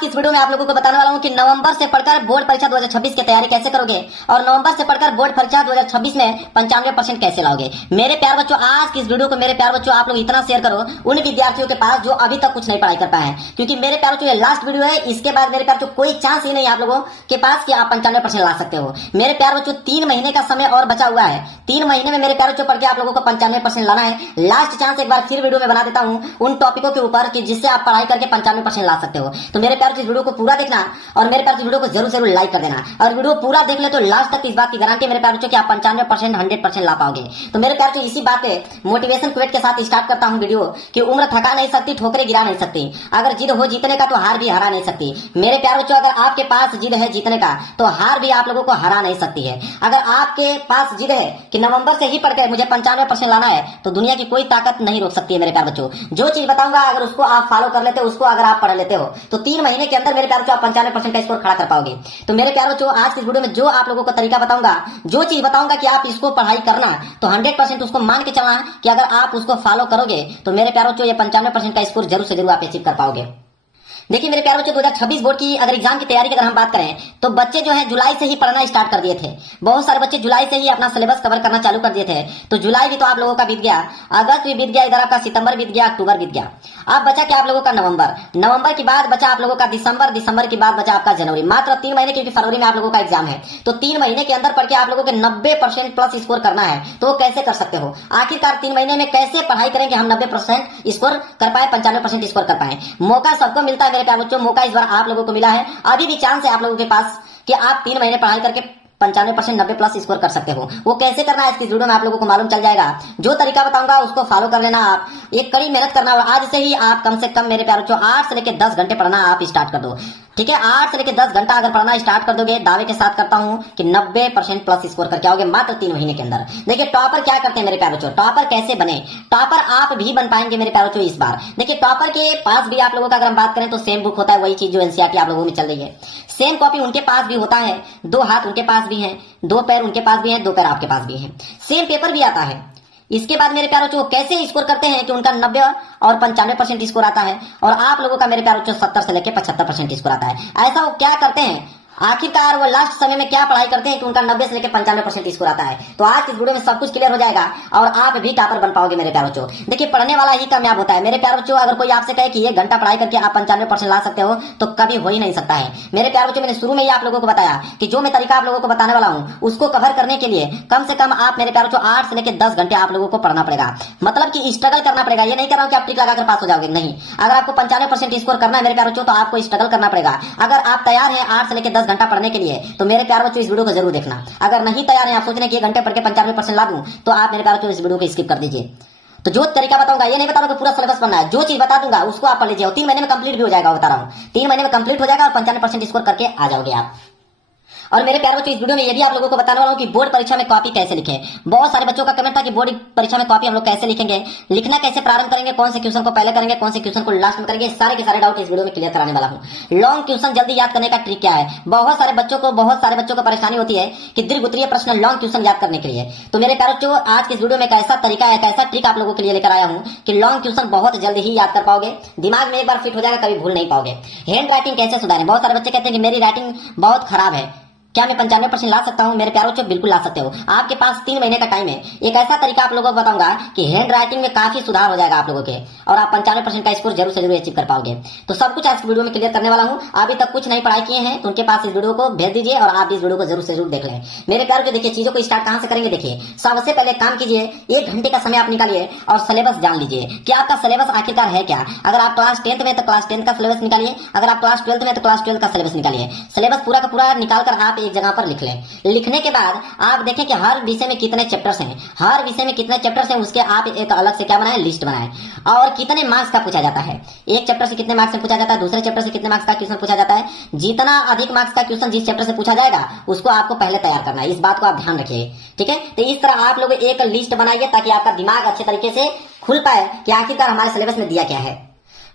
की इस वीडियो में आप लोगों को बताने वाला हूं कि नवंबर से पढ़कर बोर्ड परीक्षा 2026 की तैयारी कैसे करोगे और नवंबर से पढ़कर बोर्ड परीक्षा 2026 में 95% कैसे लाओगे। मेरे प्यार बच्चों, आज की इस वीडियो को मेरे प्यार बच्चों आप लोग इतना शेयर करो उन विद्यार्थियों के पास जो अभी तक कुछ नहीं पढ़ाई कर पाए हैं, क्योंकि मेरे प्यार बच्चों ये लास्ट वीडियो है। इसके बाद मेरे प्यार बच्चों कोई चांस ही नहीं आप लोगों के पास कि आप 95% ला सकते हो। मेरे प्यार बच्चों 3 महीने का समय और बचा हुआ है। 3 महीने में मेरे प्यार बच्चों पढ़ के आप लोगों को 95% लाना है। लास्ट चांस एक बार फिर वीडियो में बना देता हूं उन टॉपिकों के ऊपर कि जिससे आप पढ़ाई करके 95% ला सकते हो। तो मेरे प्यार इस वीडियो को पूरा देखना और मेरे प्यार इस वीडियो को जरूर लाइक कर देना, और वीडियो पूरा देख ले तो लास्ट तक इस बात की गारंटी मेरे प्यार बच्चों कि आप 95% 100% ला पाओगे। तो मेरे प्यार इसी बात पे मोटिवेशन क्वेट के साथ स्टार्ट करता हूं वीडियो कि उम्र थका नहीं सकती, ठोकरे गिरा नहीं सकती। अगर जिद हो जीतने का तो हार भी हरा नहीं सकती। मेरे प्यार बच्चों, अगर आपके पास जिद है जीतने का तो हार भी आप लोगों को हरा नहीं सकती है। अगर आपके पास जिद है कि नवंबर से ही पढ़कर मुझे 95% लाना है तो दुनिया की कोई ताकत नहीं रोक सकती है। मेरे प्यार बच्चों, जो चीज बताऊंगा अगर उसको आप फॉलो कर लेते हो, उसको अगर आप पढ़ लेते हो तो 3 महीने के अंदर मेरे प्यार बच्चों आप 95% का स्कोर खड़ा कर पाओगे। तो मेरे प्यार बच्चों, आज की वीडियो में जो आप लोगों को तरीका बताऊंगा, जो चीज बताऊंगा कि आप इसको पढ़ाई करना तो 100% उसको मान के चलना कि अगर आप उसको फॉलो करोगे तो मेरे प्यार बच्चों ये 95% का स्कोर जरूर से जरूर आप अचीव कर पाओगे। देखिए मेरे प्यार बच्चों, 2026 बोर्ड की अगर एग्जाम की तैयारी की अगर हम बात करें तो बच्चे जो है जुलाई से ही पढ़ना स्टार्ट कर दिए थे। बहुत सारे बच्चे जुलाई से ही अपना सिलेबस कवर करना चालू कर दिए थे। तो जुलाई भी तो आप लोगों का बीत गया, अगस्त भी बीत गया, इधर आपका सितंबर बीत गया, अक्टूबर बीत गया। अब बचा क्या आप लोगों का नवंबर, नवंबर के बाद बचा आप लोगों का दिसंबर, दिसंबर के बाद बचा आपका जनवरी। मात्र 3 महीने, क्योंकि फरवरी में आप लोगों का एग्जाम है। तो 3 महीने के अंदर पढ़ के आप लोगों के 90% प्लस स्कोर करना है। तो वो कैसे कर सकते हो? आखिरकार 3 महीने में कैसे पढ़ाई करेंगे हम 90% स्कोर कर पाए, 95% स्कोर कर पाए? मौका सबको मिलता है मेरे प्यार बच्चों, मौका इस बार आप लोगों को मिला है। अभी भी चांस है आप लोगों के पास कि आप 3 महीने पढ़ाई करके 95% 90 प्लस स्कोर कर सकते हो। वो कैसे करना है इसकी वीडियो में आप लोगों को मालूम चल जाएगा। जो तरीका बताऊंगा उसको फॉलो कर लेना। आप एक कड़ी मेहनत करना और आज से ही आप कम से कम मेरे प्यार बच्चों 8 से लेकर 10 घंटे पढ़ना आप स्टार्ट कर दो। ठीक है, 8 से लेकर 10 घंटा अगर पढ़ना स्टार्ट कर दोगे, दावे के साथ करता हूं कि 90% प्लस स्कोर करके आओगे मात्र 3 महीने के अंदर। देखिए टॉपर क्या करते हैं मेरे प्यार बच्चों, टॉपर कैसे बने? टॉपर आप भी बन पाएंगे मेरे प्यार बच्चों इस बार। देखिए टॉपर के पास भी आप लोगों का अगर हम बात करें तो सेम बुक होता है, वही चीज जो एनसीईआरटी आप लोगों में चल रही है। सेम कॉपी उनके पास भी होता है, 2 हाथ उनके पास भी है, 2 पैर उनके पास भी है, 2 पैर आपके पास भी है। सेम पेपर भी आता है। इसके बाद मेरे प्यार बच्चों कैसे स्कोर करते हैं कि उनका 90 और 95% स्कोर आता है और आप लोगों का मेरे प्यार बच्चों 70 से लेकर 75% स्कोर आता है। ऐसा वो क्या करते हैं? आखिरकार वो लास्ट समय में क्या पढ़ाई करते हैं कि उनका 90 से लेकर 95% स्कोर आता है? तो आज इस वीडियो में सब कुछ क्लियर हो जाएगा और आप भी टॉपर बन पाओगे मेरे प्यार बच्चों। देखिए पढ़ने वाला ही कामयाब होता है मेरे प्यार बच्चों। अगर कोई आपसे कहे कि 1 घंटा पढ़ाई करके आप 95% ला सकते हो तो कभी हो ही नहीं सकता है मेरे प्यार बच्चों। मैंने शुरू में ही आप लोगों को बताया कि जो मैं तरीका आप लोगों को बताने वाला हूं उसको कवर करने के लिए कम से कम आप मेरे प्यार बच्चों 8 से लेकर 10 घंटे आप लोगों को पढ़ना पड़ेगा। मतलब कि स्ट्रगल करना पड़ेगा। ये नहीं कर रहा हूं कि आप टिक लगाकर पास हो जाओगे, नहीं। अगर आपको 95% स्कोर करना है मेरे प्यार बच्चों तो आपको स्ट्रगल करना पड़ेगा। अगर आप तैयार हैं 8 से लेकर 10 घंटा पढ़ने के लिए तो मेरे प्यार बच्चों इस वीडियो को जरूर देखना। अगर नहीं तैयार हैं, आप सोच रहे हैं कि 1 घंटे पढ़ के 95% ला दूं, तो आप मेरे प्यार बच्चों इस वीडियो को स्किप कर दीजिए। तो जो तरीका बताऊंगा, ये नहीं बता रहा हूं कि पूरा सिलेबस पढ़ना है, जो चीज बता दूंगा उसको आप पढ़ लीजिए और 3 महीने में कंप्लीट भी हो जाएगा। बता रहा हूं 3 महीने में कंप्लीट हो जाएगा और 95% स्कोर करके आ जाओगे आप। और मेरे प्यार बच्चों इस वीडियो में यदि आप लोगों को बताने वाला हूं कि बोर्ड परीक्षा में कॉपी कैसे लिखें। बहुत सारे बच्चों का कमेंट था कि बोर्ड परीक्षा में कॉपी हम लोग कैसे लिखेंगे, लिखना कैसे प्रारंभ करेंगे, कौन से क्वेश्चन को पहले करेंगे, कौन से क्वेश्चन को लास्ट में करेंगे, सारे के सारे डाउट इस वीडियो में क्लियर कराने वाला हूं। लॉन्ग क्वेश्चन जल्दी याद करने का ट्रिक क्या है? बहुत सारे बच्चों को परेशानी होती है कि दीर्घ उत्तरीय प्रश्न लॉन्ग क्वेश्चन याद करने के लिए। तो मेरे प्यार बच्चों आज की इस वीडियो में एक ऐसा तरीका है, एक ऐसा ट्रिक आप लोगों के लिए लेकर आया हूं कि लॉन्ग क्वेश्चन बहुत जल्दी ही याद कर पाओगे, दिमाग में एक बार फिट हो जाएगा, कभी भूल नहीं पाओगे। हैंड राइटिंग कैसे सुधारें? बहुत सारे बच्चे कहते हैं कि मेरी राइटिंग बहुत खराब है, क्या मैं 95% ला सकता हूं? मेरे प्यारों, बिल्कुल ला सकते हो। आपके पास 3 महीने का टाइम है। एक ऐसा तरीका आप लोगों को बताऊंगा कि हैंड राइटिंग में काफी सुधार हो जाएगा आप लोगों के और आप 95% का स्कोर जरूर से जरूर अचीव कर पाओगे। तो सब कुछ आज वीडियो में क्लियर करने वाला हूं। अभी तक कुछ नहीं पढ़ाई किए हैं तो उनके पास इस वीडियो को भेज दीजिए और आप इस वीडियो को जरूर से जरूर देख लें। मेरे प्यार को देखिए, चीजों को स्टार्ट कहां से करेंगे? देखिए सबसे पहले काम कीजिए, 1 घंटे का समय आप निकालिए और सिलेबस जान लीजिए कि आपका सिलेबस आखिरकार है क्या। अगर आप क्लास 10th में तो क्लास 10th का सिलेबस निकालिए, अगर आप क्लास 12th में तो क्लास 12th का सिलेबस निकालिए। सिलेबस पूरा का पूरा निकालकर आप एक जगह पर लिख लें। लिखने के बाद आप देखें कि हर विषय में कितने चैप्टर्स हैं, हर विषय में कितने चैप्टर्स हैं, उसके आप एक अलग से क्या बनाएं, लिस्ट बनाएं। और कितने मार्क्स का पूछा जाता है, एक चैप्टर से कितने मार्क्स से पूछा जाता है, दूसरे चैप्टर से कितने मार्क्स का क्वेश्चन पूछा जाता है। जितना अधिक मार्क्स का क्वेश्चन जिस चैप्टर से पूछा जाएगा उसको आपको पहले तैयार करना है। इस बात को आप ध्यान रखिए, ठीक है। तो इस तरह आप लोग एक लिस्ट बनाइए ताकि आपका दिमाग अच्छे तरीके से खुल पाए कि आखिरकार हमारे सिलेबस में दिया क्या है।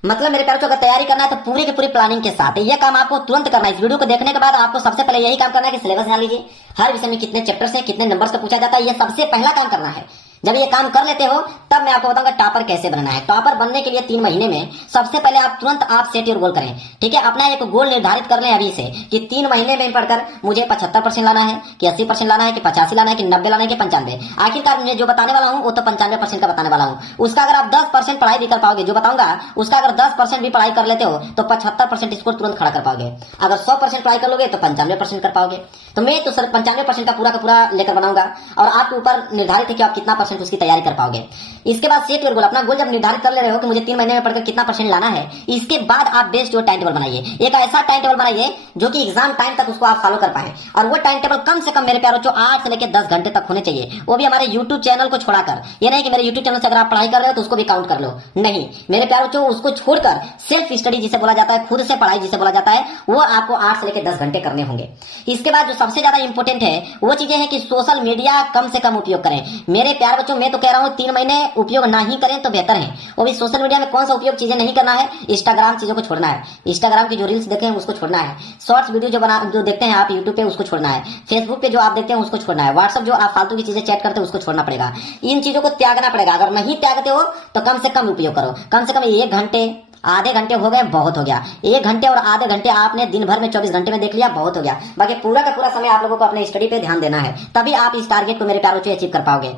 मतलब मेरे प्यारों, अगर तैयारी करना है तो पूरी की पूरी प्लानिंग के साथ ये काम आपको तुरंत करना है। इस वीडियो को देखने के बाद आपको सबसे पहले यही काम करना है कि सिलेबस जान लीजिए, हर विषय में कितने चैप्टर्स हैं, कितने नंबर्स का पूछा जाता है, ये सबसे पहला काम करना है। जब ये काम कर लेते हो तब मैं आपको बताऊंगा टॉपर कैसे बनना है। टॉपर बनने के लिए 3 महीने में सबसे पहले आप तुरंत आप सेट योर गोल करें, ठीक है। अपना एक गोल निर्धारित कर लें अभी से कि 3 महीने में पढ़कर मुझे 75% लाना है कि 80% लाना है कि 85 लाना है कि 90 लाना है कि 95। आखिरकार मैं जो बताने वाला हूँ वो तो 95% का बताने वाला हूँ। उसका अगर आप 10% पढ़ाई भी कर पाओगे, जो बताऊंगा उसका अगर 10% भी पढ़ाई कर लेते हो तो 75% स्कोर तुरंत खड़ा कर पाओगे। अगर 100% पढ़ाई कर लोगे तो 95% कर पाओगे। तो मैं तो सर 95% का पूरा लेकर बनाऊंगा और आपके ऊपर निर्धारित है कि आप कितना परसेंट उसकी तैयारी कर पाओगे। इसके बाद सेट योर गोल, अपना गोल जब निर्धारित कर ले रहे हो कि मुझे 3 महीने में पढ़कर कितना परसेंट लाना है, इसके बाद आप बेस्ट जो टाइम टेबल बनाइए, एक ऐसा टाइम टेबल बनाइए जो कि एग्जाम टाइम तक उसको आप फॉलो कर पाए। और वो टाइम टेबल कम से कम मेरे प्यारों 8 से लेकर 10 घंटे तक होने चाहिए, वो भी हमारे यूट्यूब चैनल को छोड़ाकर। ये नहीं कि मेरे यूट्यूब चैनल से अगर आप पढ़ाई कर रहे हो तो उसको भी काउंट कर लो, नहीं मेरे प्यारों उसको छोड़कर सेल्फ स्टडी जिसे बोला जाता है, खुद से पढ़ाई जिसे बोला जाता है, वो आपको 8 से लेकर 10 घंटे करने होंगे। इसके बाद जो सबसे ज्यादा इंपॉर्टेंट है वो चीजें हैं कि सोशल मीडिया कम से कम उपयोग करें। मेरे प्यार बच्चों मैं तो कह रहा हूं 3 महीने उपयोग ना ही करें तो बेहतर है। वो भी सोशल मीडिया में कौन सा उपयोग चीजें नहीं करना है, इंस्टाग्राम चीजों को छोड़ना है, इंस्टाग्राम की जो रील्स देखते हैं उसको छोड़ना है, शॉर्ट्स वीडियो जो देखते हैं आप यूट्यूब पे उसको छोड़ना है, फेसबुक पे जो आप देखते हैं उसको छोड़ना है, व्हाट्सएप जो आप फालतू की चीजें चैट करते हैं उसको छोड़ना पड़ेगा। इन चीजों को त्यागना पड़ेगा। अगर नहीं त्यागते हो तो कम से कम उपयोग करो, कम से कम 1 घंटे, आधे घंटे हो गए बहुत हो गया। 1 घंटे और आधे घंटे आपने दिन भर में 24 घंटे में देख लिया बहुत हो गया। बाकी पूरा का पूरा समय आप लोगों को अपने स्टडी पे ध्यान देना है, तभी आप इस टारगेट को मेरे प्यारों से अचीव कर पाओगे।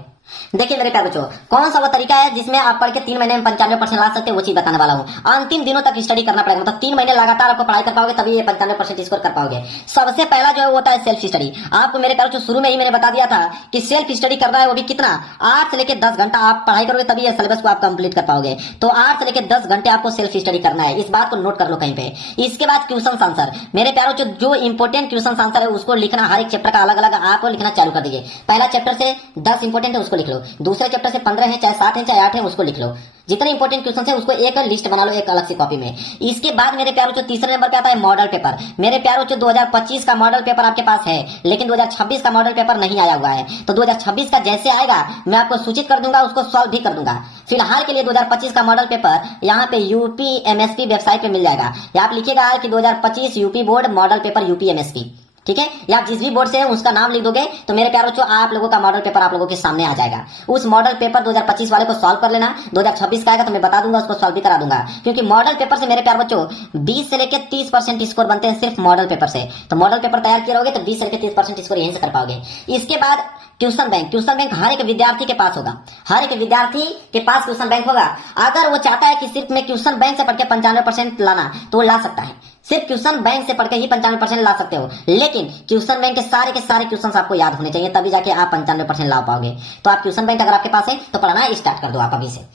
देखिए मेरे प्यार बच्चों, कौन सा वो तरीका है जिसमें आप पढ़ के 3 महीने में 95% ला सकते हैं, वो चीज बताने वाला हूँ। अंतिम दिनों तक स्टडी करना पड़ेगा, मतलब 3 महीने लगातार आपको पढ़ाई कर पाओगे तभी ये 95% स्कोर कर पाओगे। सबसे पहला जो है वो होता है सेल्फ स्टडी। आपको मेरे प्यार बच्चों शुरू में ही मैंने बता दिया था कि सेल्फ स्टडी करना है, वो भी कितना 8 से लेकर 10 घंटा आप पढ़ाई करोगे तभी ये सिलेबस को आप कंप्लीट कर पाओगे। तो 8 से लेकर 10 घंटे आपको सेल्फ स्टडी करना है, इस बात को नोट कर लो कहीं पे। इसके बाद क्वेश्चन आंसर, मेरे प्यारों जो इंपोर्टेंट क्वेश्चन आंसर है उसको लिखना, हर एक चैप्टर का अलग अलग आपको लिखना चालू कर दीजिए। पहला चैप्टर से 10 इंपोर्टेंट है उसको लिख लो, दूसरे चैप्टर से 15 है, चाहे 7 है चाहे 8 है, उसको लिख लो। जितने इंपोर्टेंट क्वेश्चन है उसको एक लिस्ट बना लो एक अलग सी कॉपी में। इसके बाद मेरे प्यारों जो तीसरे नंबर पे आता है मॉडल पेपर। मेरे प्यारों जो 2025 का मॉडल पेपर आपके पास है, लेकिन 2026 का मॉडल पेपर नहीं आया हुआ है, तो 2026 का जैसे आएगा मैं आपको सूचित कर दूंगा, उसको सॉल्व भी कर दूंगा। फिलहाल के लिए 2025 का मॉडल पेपर यहाँ पे यूपी एमएसपी वेबसाइट पे मिल जाएगा। आप लिखिएगा कि 2025 UP board model paper UP MSP, ठीक है। या जिस भी बोर्ड से है उसका नाम लिख दोगे तो मेरे प्यारों बच्चों आप लोगों का मॉडल पेपर आप लोगों के सामने आ जाएगा। उस मॉडल पेपर 2025 वाले को सॉल्व कर लेना, 2026 का आएगा तो मैं बता दूंगा, उसको सॉल्व भी करा दूंगा। क्योंकि मॉडल पेपर से मेरे प्यार बच्चों 20 से लेकर 30% स्कोर बनते हैं सिर्फ मॉडल पेपर से। तो मॉडल पेपर तैयार किए रहोगे तो 20 से लेकर 30% स्कोर यहीं से कर पाओगे। इसके बाद ट्यूशन बैंक, ट्यूशन बैंक हर एक विद्यार्थी के पास होगा, हर एक विद्यार्थी के पास ट्यूशन बैंक होगा। अगर वो चाहता है कि सिर्फ मैं ट्यूशन बैंक से पढ़ के 95% लाना तो वो ला सकता है, सिर्फ ट्यूशन बैंक से पढ़ के ही 95% ला सकते हो। लेकिन ट्यूशन बैंक के सारे क्वेश्चन आपको याद होने चाहिए, तभी जाके आप 95% ला पाओगे। तो आप ट्यूशन बैंक अगर आपके पास है तो पढ़ना स्टार्ट कर दो आप अभी से।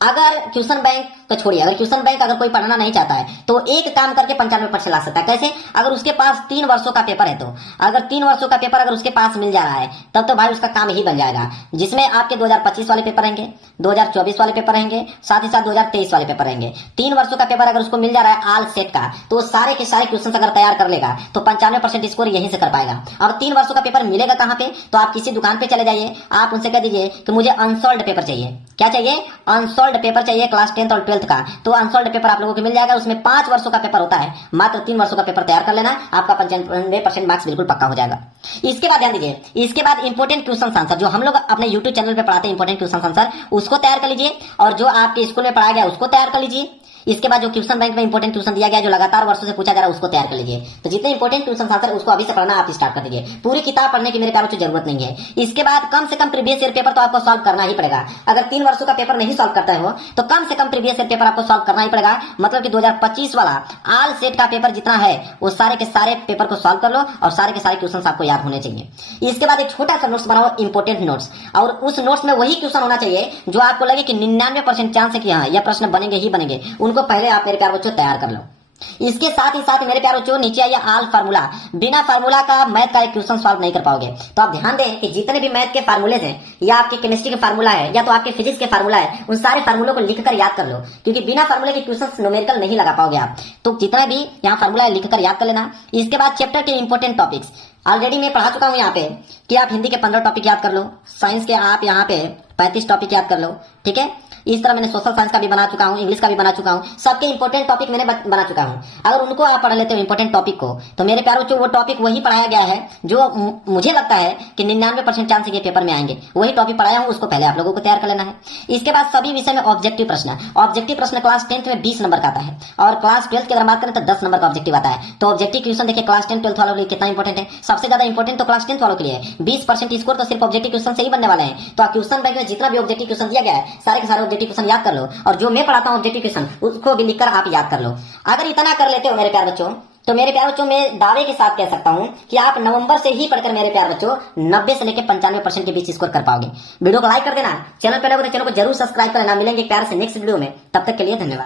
अगर ट्यूशन बैंक को छोड़िए, अगर ट्यूशन बैंक अगर कोई पढ़ना नहीं चाहता है तो एक काम करके 95% ला सकता है। कैसे? अगर उसके पास 3 वर्षों का पेपर है, तो अगर 3 वर्षों का पेपर अगर उसके पास मिल जा रहा है तब तो भाई उसका काम ही बन जाएगा, जिसमें आपके 2025 वाले पेपर रहेंगे, 2024 वाले पेपर रहेंगे, साथ ही साथ 2023 वाले पेपर रहेंगे। 3 वर्षों का पेपर अगर उसको मिल जा रहा है आल सेट का, तो सारे के सारे क्वेश्चन अगर तैयार कर लेगा तो 95% स्कोर यहीं से कर पाएगा। और 3 वर्षों का पेपर मिलेगा कहाँ पे? तो आप किसी दुकान पे चले जाइए, आप उनसे कह दीजिए कि मुझे अनसॉल्ड पेपर चाहिए। क्या चाहिए? अनसॉल्ड पेपर चाहिए क्लास 10th और 12th का। तो अनसॉल्ड पेपर आप लोगों को मिल जाएगा। उसमें 5 वर्षों का पेपर होता है, मात्र 3 वर्षों का पेपर तैयार कर लेना, आपका 95% मार्क्स बिल्कुल पक्का हो जाएगा। इसके बाद ध्यान दीजिए, इसके बाद इंपोर्टेंट क्वेश्चन आंसर जो हम लोग अपने यूट्यूब चैनल पे पढ़ाते हैं, इंपोर्टेंट क्वेश्चन आंसर उसको तैयार कर लीजिए, और जो आपके स्कूल में पढ़ाया गया उसको तैयार कर लीजिए। इसके बाद जो क्वेश्चन बैंक में इंपोर्टेंट क्वेश्चन दिया गया जो लगातार वर्षों से पूछा जा रहा है उसको तैयार कर लीजिए। तो जितने इंपोर्टेंट क्वेश्चन आंसर उसको अभी से पढ़ना आप स्टार्ट कर दीजिए। पूरी किताब पढ़ने की मेरे प्यारों की जरूरत नहीं है। इसके बाद कम से कम प्रीवियस ईयर पेपर तो आपको सॉल्व करना ही पड़ेगा। अगर 3 वर्षों का पेपर नहीं सॉल्व करता है तो कम से कम प्रीवियस ईयर पेपर आपको सॉल्व करना ही पड़ेगा। मतलब कि 2025 वाला आल सेट का पेपर जितना है वो सारे के सारे पेपर को सॉल्व कर लो, और सारे के सारे क्वेश्चन आपको याद होने चाहिए। इसके बाद एक छोटा सा नोट्स बनाओ, इंपोर्टेंट नोट्स, और उस नोट्स में वही क्वेश्चन होना चाहिए जो आपको लगे कि 99% चांस है कि हाँ यह प्रश्न बनेंगे ही बनेंगे, उनको पहले आप मेरे प्यार बच्चों तैयार कर लो। इसके साथ ही मेरे प्यारे बच्चों नीचे आइए आल फार्मूला। बिना फार्मूला का मैथ का एक क्वेश्चन सॉल्व नहीं कर पाओगे। तो आप ध्यान दें कि जितने भी मैथ के फार्मूले हैं, या आपके केमिस्ट्री के फार्मूला है, या तो आपके फिजिक्स के फार्मूला है, उन सारे फार्मूलों को लिखकर याद कर लो, क्योंकि बिना फार्मूले के क्वेश्चन न्यूमेरिकल नहीं लगा पाओगे आप। तो जितना भी यहाँ फार्मूला है लिखकर याद कर लेना। इसके बाद चैप्टर के इंपोर्टेंट टॉपिक्स ऑलरेडी मैं पढ़ा चुका हूँ यहाँ पे कि आप हिंदी के 15 टॉपिक याद कर लो, साइंस के आप यहाँ पे 35 टॉपिक याद कर लो, ठीक है। इस तरह मैंने सोशल साइंस का भी बना चुका हूँ, इंग्लिश का भी बना चुका हूँ, सबके इंपॉर्टेंट टॉपिक मैंने बना चुका हूँ। अगर उनको आप पढ़ लेते हो इंपॉर्टेंट टॉपिक को, तो मेरे प्यारे बच्चों वो टॉपिक वही पढ़ाया गया है जो मुझे लगता है कि 99% चांस ये पेपर में आएंगे, वही टॉपिक पढ़ाया हूँ, उसको पहले आप लोगों को तैयार कर लेना है। इसके बाद सभी विषय में ऑब्जेक्टिव प्रश्न। ऑब्जेक्टिव प्रश्न क्लास 10th में 20 नंबर का आता है, और क्लास 12th की अगर बात करें तो 10 नंबर का ऑब्जेक्टिव आता है। तो ऑब्जेक्टिव क्वेश्चन देखिए क्लास 10 12th वालों के लिए कितना इंपॉर्टेंट है। सबसे ज्यादा इंपॉर्टेंट तो क्लास 10th वालों के लिए है। 20% स्कोर तो सिर्फ ऑब्जेक्टिव क्वेश्चन से ही बनने वाले हैं। तो क्वेश्चन बैंक में जितना भी ऑब्जेक्टिव क्वेश्चन दिया गया है, सारे के सारे ऑब्जेक्टिव क्वेश्चन याद कर लो, और जो मैं पढ़ाता हूँ ऑब्जेक्टिव क्वेश्चन उसको भी लिखकर आप याद कर लो। अगर इतना कर लेते हो मेरे प्यारे बच्चों, तो मेरे प्यारे बच्चों मैं दावे के साथ कह सकता हूं कि आप नवंबर से ही पढ़कर मेरे प्यारे बच्चों 90 से लेकर 95% के बीच स्कोर कर पाओगे। वीडियो को लाइक कर देना, चैनल पर लगे तो चैनल को जरूर सब्सक्राइब कर लेना। मिलेंगे प्यार से नेक्स्ट वीडियो में, तब तक के लिए धन्यवाद।